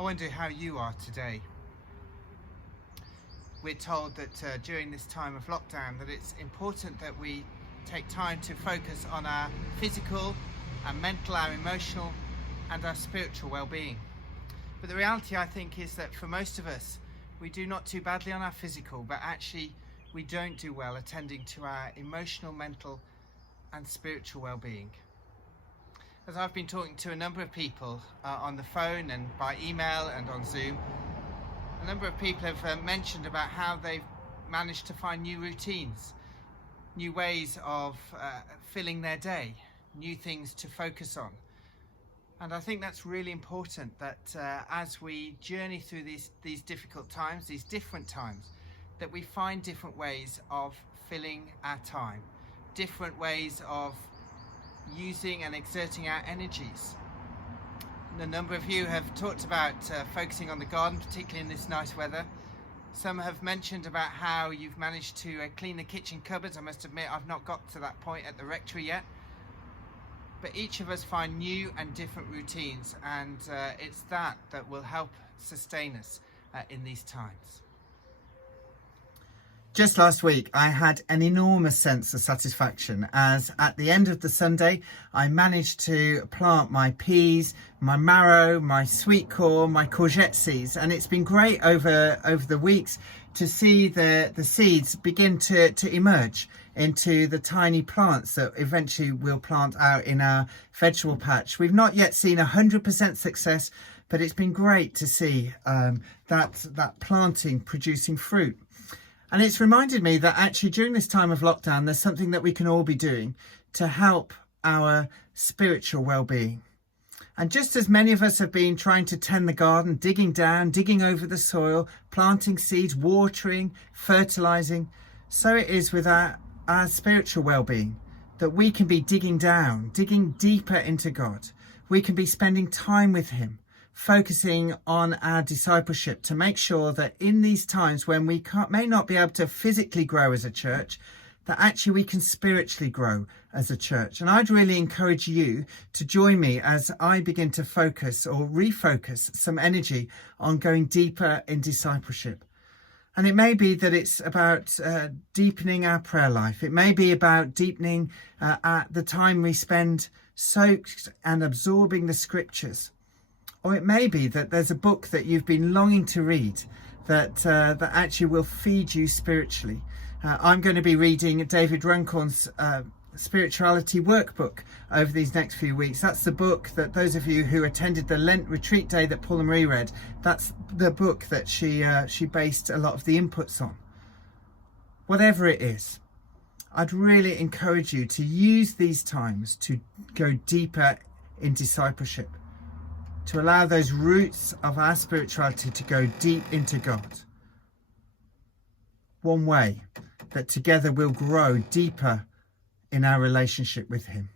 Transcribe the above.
I wonder how you are today. We're told that during this time of lockdown that it's important that we take time to focus on our physical, our mental, our emotional and our spiritual well-being. But the reality, I think, is that for most of us, we do not too badly on our physical, but actually we don't do well attending to our emotional, mental and spiritual well-being. As I've been talking to a number of people on the phone and by email and on Zoom, a number of people have mentioned about how they've managed to find new routines, new ways of filling their day, new things to focus on. And I think that's really important, that as we journey through these difficult times, these different times, that we find different ways of filling our time, different ways of using and exerting our energies. A number of you have talked about focusing on the garden, particularly in this nice weather. Some have mentioned about how you've managed to clean the kitchen cupboards. I must admit I've not got to that point at the rectory yet. But each of us find new and different routines, and it's that will help sustain us in these times. Just last week, I had an enormous sense of satisfaction as at the end of the Sunday, I managed to plant my peas, my marrow, my sweet corn, my courgette seeds. And it's been great over the weeks to see the seeds begin to emerge into the tiny plants that eventually we'll plant out in our vegetable patch. We've not yet seen 100% success, but it's been great to see that planting producing fruit. And it's reminded me that actually during this time of lockdown, there's something that we can all be doing to help our spiritual well-being. And just as many of us have been trying to tend the garden, digging down, digging over the soil, planting seeds, watering, fertilizing, so it is with our spiritual well-being, that we can be digging down, digging deeper into God. We can be spending time with him, focusing on our discipleship to make sure that in these times when we may not be able to physically grow as a church, that actually we can spiritually grow as a church. And I'd really encourage you to join me as I begin to focus or refocus some energy on going deeper in discipleship. And it may be that it's about deepening our prayer life. It may be about deepening at the time we spend soaked and absorbing the scriptures. Or it may be that there's a book that you've been longing to read that actually will feed you spiritually. I'm going to be reading David Runcorn's spirituality workbook over these next few weeks. That's the book that those of you who attended the Lent retreat day that Paula Marie read, that's the book that she based a lot of the inputs on. Whatever it is, I'd really encourage you to use these times to go deeper in discipleship, to allow those roots of our spirituality to go deep into God. One way that together we'll grow deeper in our relationship with him.